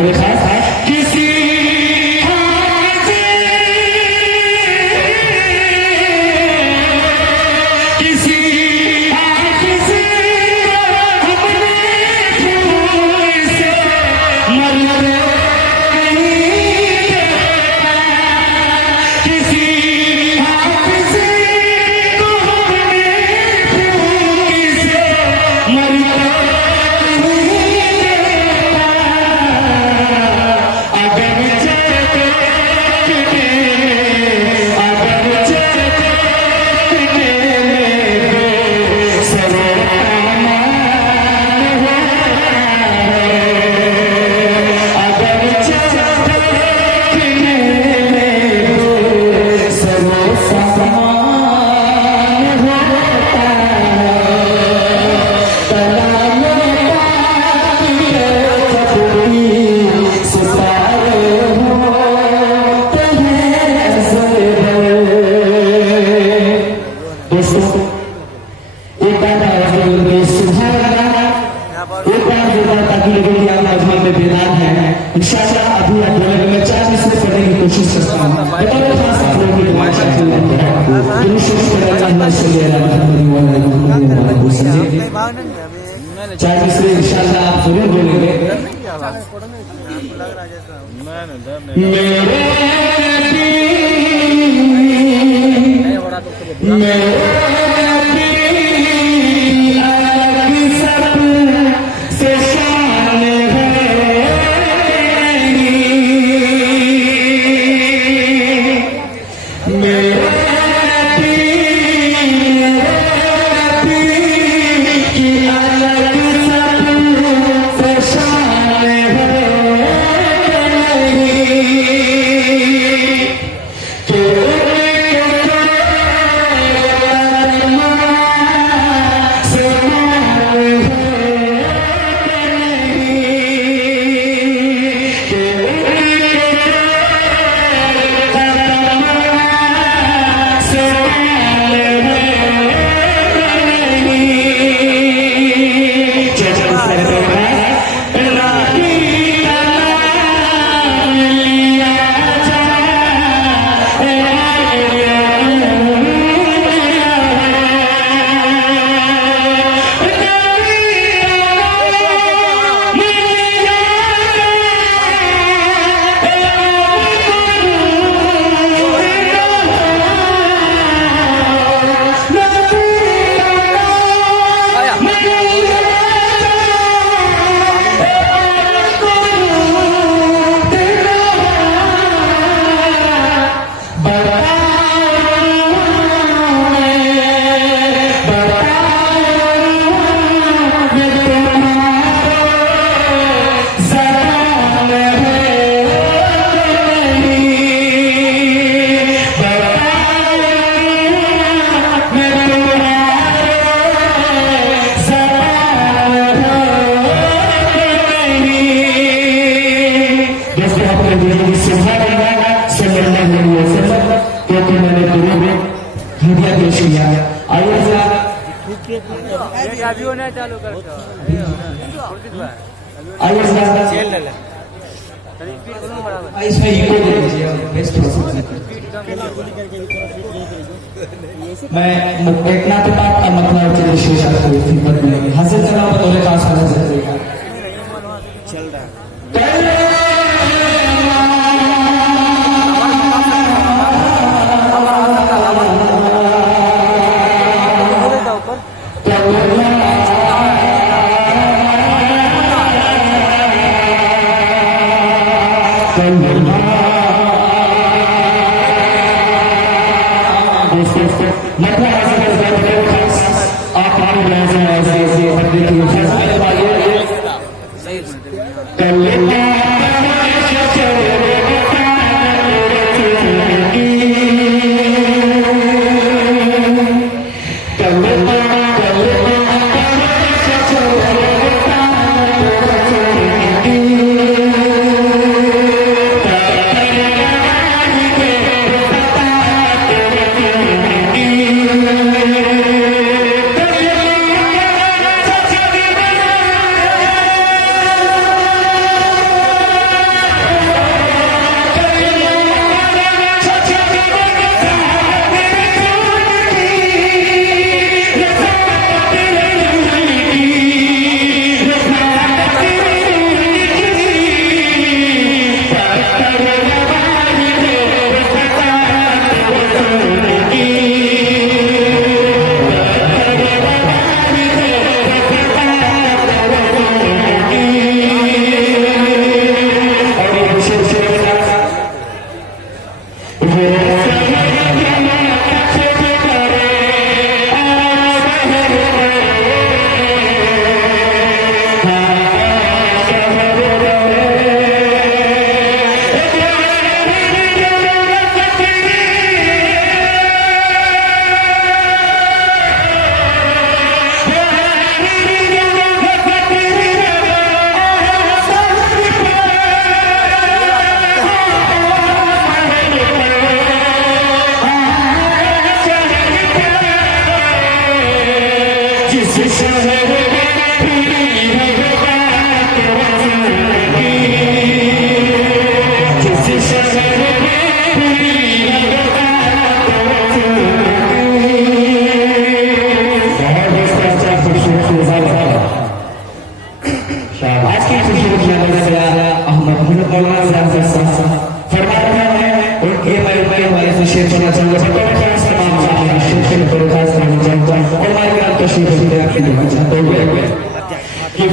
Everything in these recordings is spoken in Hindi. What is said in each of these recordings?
बड़े खास किसी चाहे इसलिए इंशाल्लाह आप जरूर बोलेंगे मैं एकनाथ का मतलब हासिल करना बतौले खास चल रहा है तशरीफ रखते आपकी दुआ चाहते हुए कि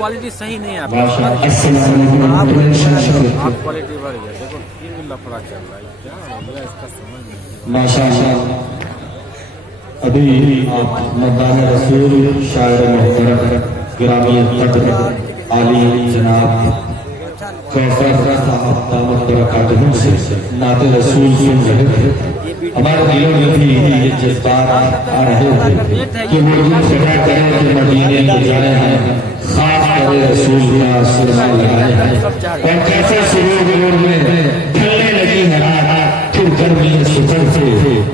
क्वालिटी सही नहीं है, क्वालिटी बढ़ गया। देखो ये भी लफड़ा चल रहा है, क्या हो गया इसका समझ नहीं। माशाअल्लाह अभी आप मदान रसूल शायर मोहतरम गिरामी कद्र आली जनाब कौसर साहब दामद बरकातहू से नाते रसूल सुन रहे थे। हमारे दिलों में भी ये जज्बात आ रहे थे कि वो जो सदा करें कि मदीने के जाए हैं, खास करे रसूल का सुरमा लगाए हैं। और कैसे सुरूर में ढलने लगी है रात, फिर गर्मी सुखर से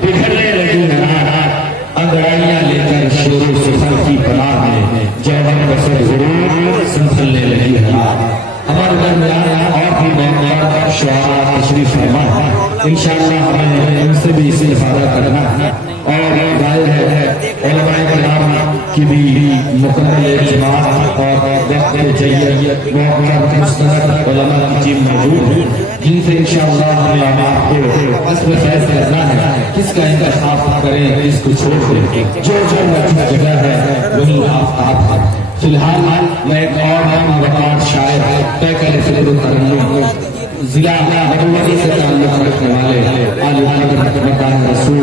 बिखरने लगी है रात, अंगड़ाइयां लेकर शेरों सुखर की पनाह में जौहर बसर जरूर संभलने लगी है रात। हमारे दरमियान और भी मौजूद शुआरा तशरीफ फरमा, इंशाअल्लाह हमें उनसे भी इस्तेफादा करना है। और जाहिर है उलमाए किराम की भी मुकम्मल इज्तिमा और वक्त जय्यत मुस्तनद उलमा की टीम मौजूद है, जिनसे इंशाअल्लाह हमें आपको इसमें फैसला करना है किसका इंतखाब करें, किसको छोड़ दें। जो जो जगह है वही आप फिलहाल मैं एक और वकार शायर तय करे फिक्र तरन्नुम जिला मधुबनी से ताल्लुक रखने वाले आली मदान रसूल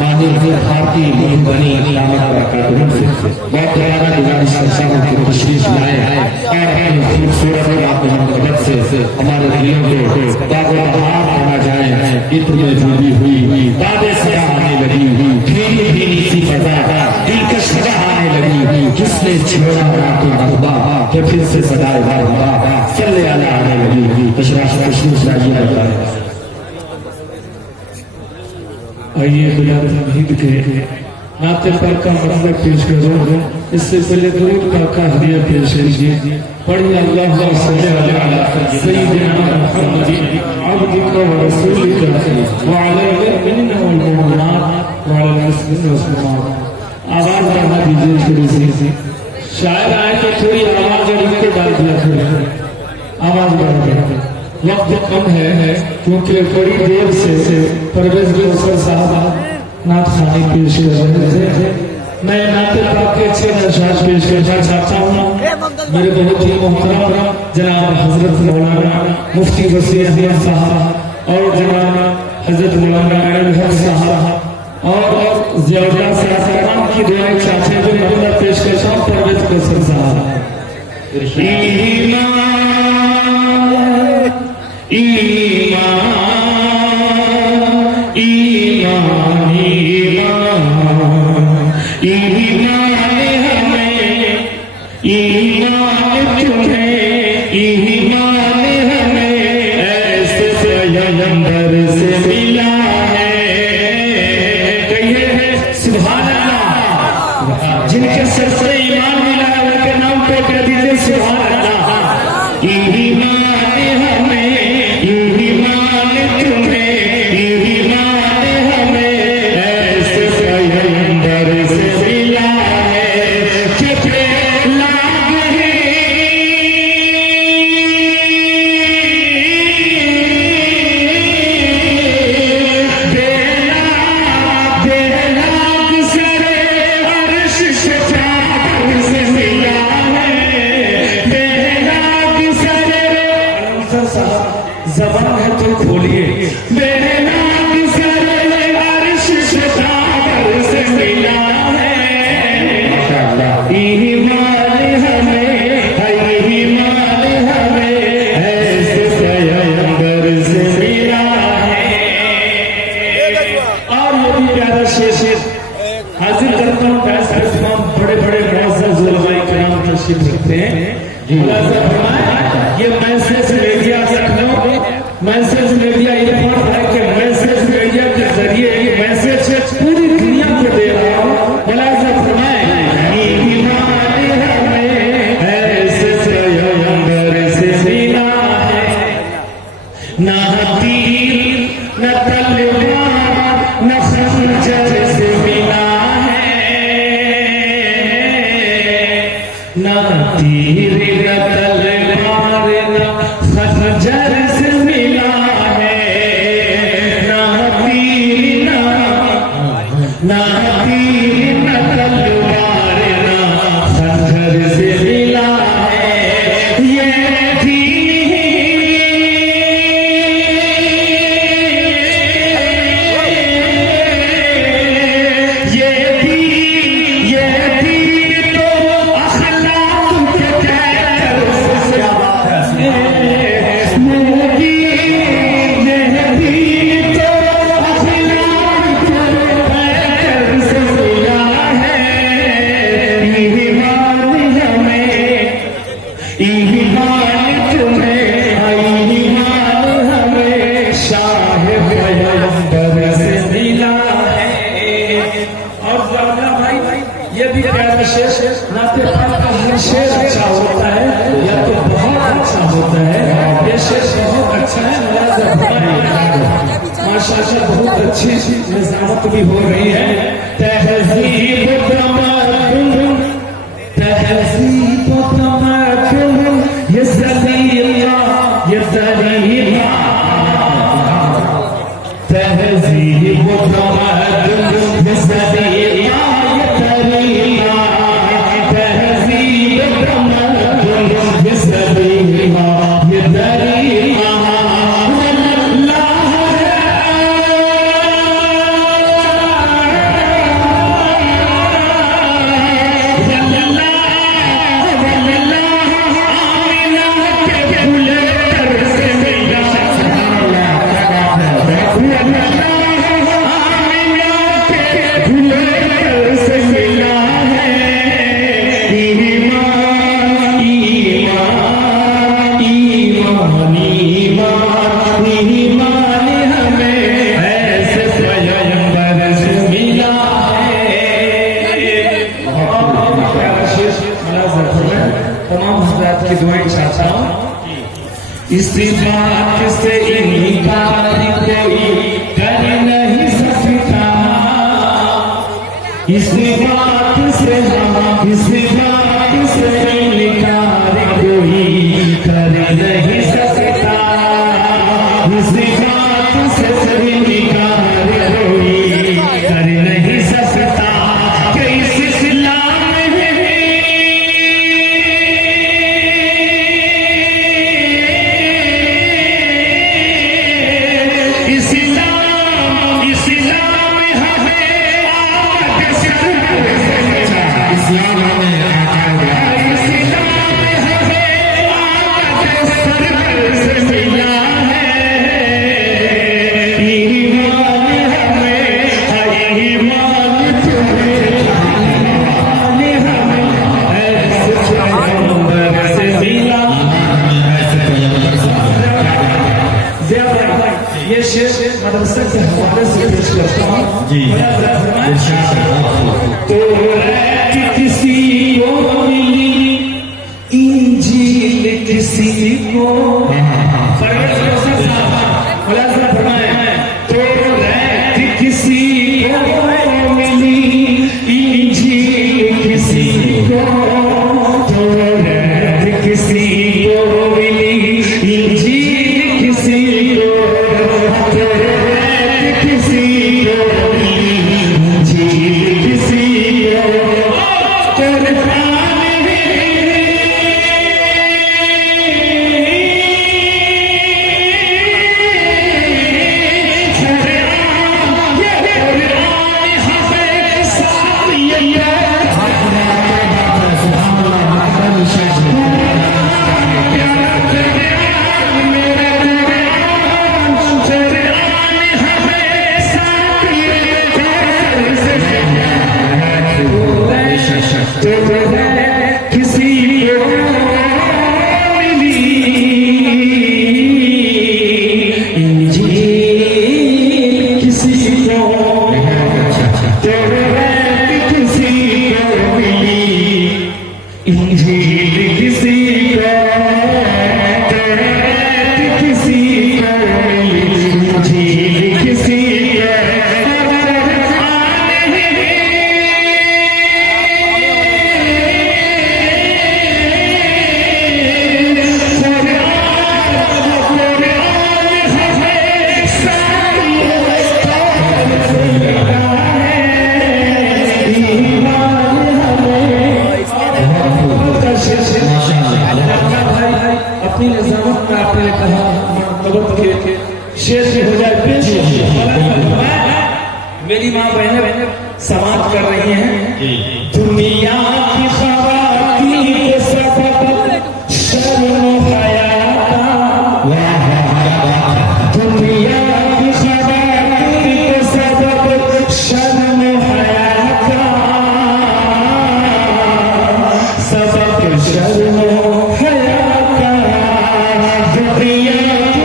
माहिर भारती बनी दामद बरकातहू से बहुत पुराना गुजारिश शामिल की तशरीफ लाए हैं और अपनी खूबसूरत मदद से हमारे दिलों को दागो बहार बना जाए हैं। इत्र में जुड़ी हुई दादे से आने लगी हुई धीमी धीमी सी फजा दिलकश फजा आने लगी हुई, किसने छेड़ा रातों अखबा के फिर से सदाए बारबा चले आने लगी हुई। आइए बिलाल तमहीद के नाते पर का मतलब पेश करो, इससे पहले दुरूद का हदिया पेश कीजिए। पढ़ी अल्लाहुम्मा सल्ली अला सय्यिदिना मुहम्मदिन अब्दिका व रसूलिका व अला मुमिनिना वल मुमिनात व अला मुस्लिमीन व मुस्लिमात। आवाज बढ़ा दीजिए थोड़ी सी, शायर आए तो थोड़ी आवाज और इनको डाल दिया थोड़ा आवाज बढ़ा दिया। वक्त कम है क्योंकि बड़ी देर से परवेज गुलशन साहब नात खानी पेश कर रहे थे। मैं नाते पाक के अच्छे नशात पेश करना चाहता हूँ। मेरे बहुत ही मोहतरम जनाब हजरत मौलाना मुफ्ती वसीम अहमद साहब और जनाब हजरत मौलाना अहमद साहब और ज़ियाउद्दीन साहब की दुआएं चाहते हैं जो मैं पेश करता हूँ। परवेज गुलशन साहब जिनके सर से ईमान मिला है उनके नाम पे कह दीजिए सुभान अल्लाह। ईमान हमें, ईमान तुम्हें, ईमान हमें ऐसे पैगंबर से मिला है कि बेला जबान है तो खोलिए मेरे नाम अर्श से मिला है। ईमान हमें, ईमान हमें ऐसे पैगंबर से मिला है। और ये भी प्यारा शेर हाजिर करता हूँ। तमाम बड़े बड़े मुअज़्ज़ज़ उलमाए किराम तशरीफ रखते हैं। ये message media Lucknow, message media report है कि मैसेज मीडिया के जरिए ये मैसेज पूरी दुनिया को दे रहा हूँ। मुलाज़ा फरमाएं ईमान हमें ऐसे पैगंबर से मिला है। ना तीर न तलवार न खंजर से मिला है। ना तीर न तलवार न खंजर से मिला है। ना तीर न तलवार न खंजर से मिला है। ये भी प्यारा शेर नाते पाक का हर शेर अच्छा होता है या तो बहुत अच्छा होता है। ये शेर बहुत अच्छा है। माशाअल्लाह बहुत अच्छी निज़ामत भी हो रही है। तहज़ीब तमद्दुन, तहज़ीब तमद्दुन ये सलीक़ा ये तरीक़ा। तहज़ीब तमद्दुन ये सलीक़ा आपकी दुआएं चाहता हूँ। इस बात से इनकार कोई कर नहीं सकता, इस बात से इनकार कोई कर नहीं सकता, इस बात से इनकार कोई कर नहीं सकता कि इस इस्लाम में ये शेर मदरसे के हवाले से पेश करता हूँ। जी तो किसी को मिली इंजील किसी को फरमाए, तो किसी को मिली इंजील किसी को, तो किसी को मिली इंजील किसी को, किसी को किसी मेरी माँ बहनें समाज कर रही हैं। दुनिया की खवातीन के सबब शर्म हया, दुनिया की खवातीन के सबब शर्म हया का, सबब शर्म हया का, दुनिया की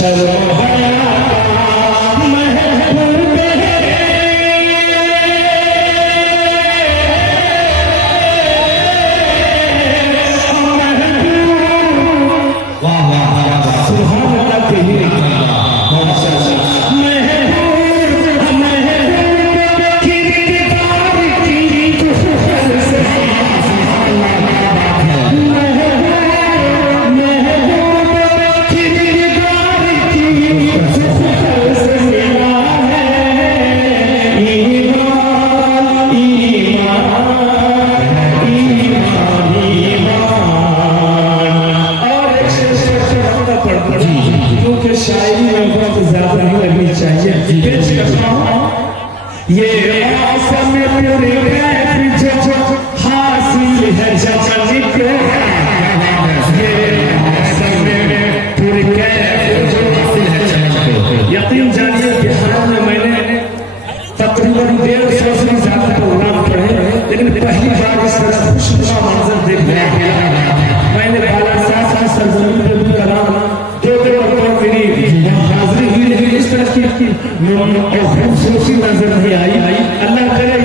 शर्म हया महबूब है, सुभान अल्लाह कहिए। शायरी में बहुत ज्यादा नहीं लगनी चाहिए। ये मौसम पूरे जो हासिल है जवानी को, ये मौसम पूरे जो हासिल है जवानी को। यकीन जानिए बिहार में मैंने तकरीबन 150 से ज्यादा प्रोग्राम पढ़े, लेकिन पहली बार इस तरह खुशनुमा मंजर देख लिया। मैंने बालासार की सरजमीन पर भी कलाम इस तरह की खूबसूरती नजर नहीं आई। अल्लाह करे